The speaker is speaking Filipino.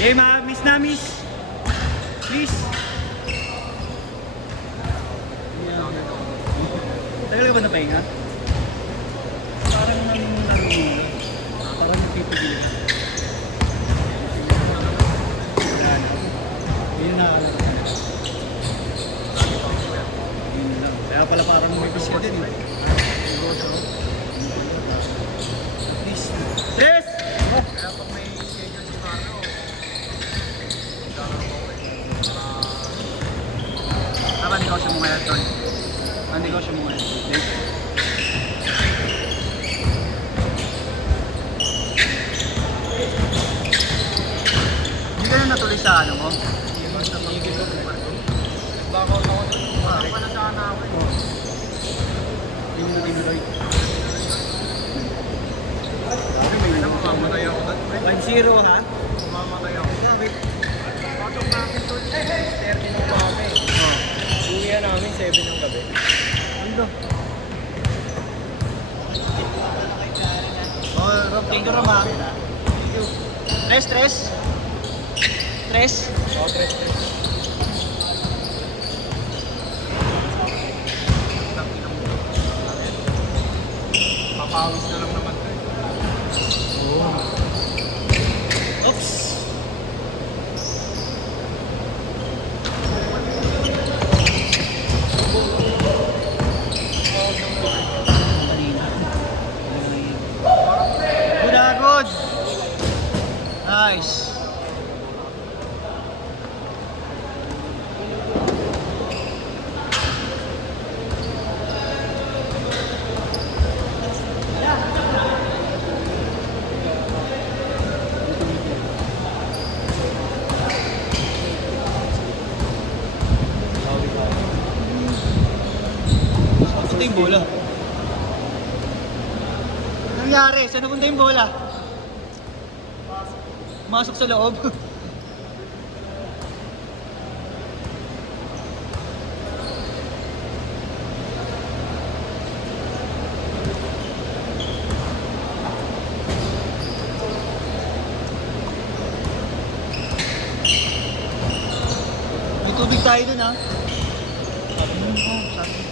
Eh, miss na, miss. Miss. Tagal ka ba napahinga? Parang narulo. Parang nagpipigil. Yun na. Yun lang. Kaya pala parang may bis ka din eh. Please. Tres! Kaya pag may schedule si Mano, Tama, negosyo mo ngayon, Tol. Ang negosyo mo ngayon. Hindi ka na natuloy sa ano mo? higit ko kung ano. Bako ako doon, parang pala sana ako eh. Hindi mo tinuloy. Ano, mamamatay ako doon. 1-0 ha? Mamamatay ako. Sabi, pasok namin doon, 30 ng gabi. Uwi namin, 7 ng gabi. Ano? Oh, Rob, thank you, Rob, ha? Tres? Oh, 3. Papawis na lang naman tayo. Oops! Good. Nice. Ito yung bola. Anong nangyari? Saan napunta yung bola? Masok sa loob. May tubig tayo dun ha. Sabi.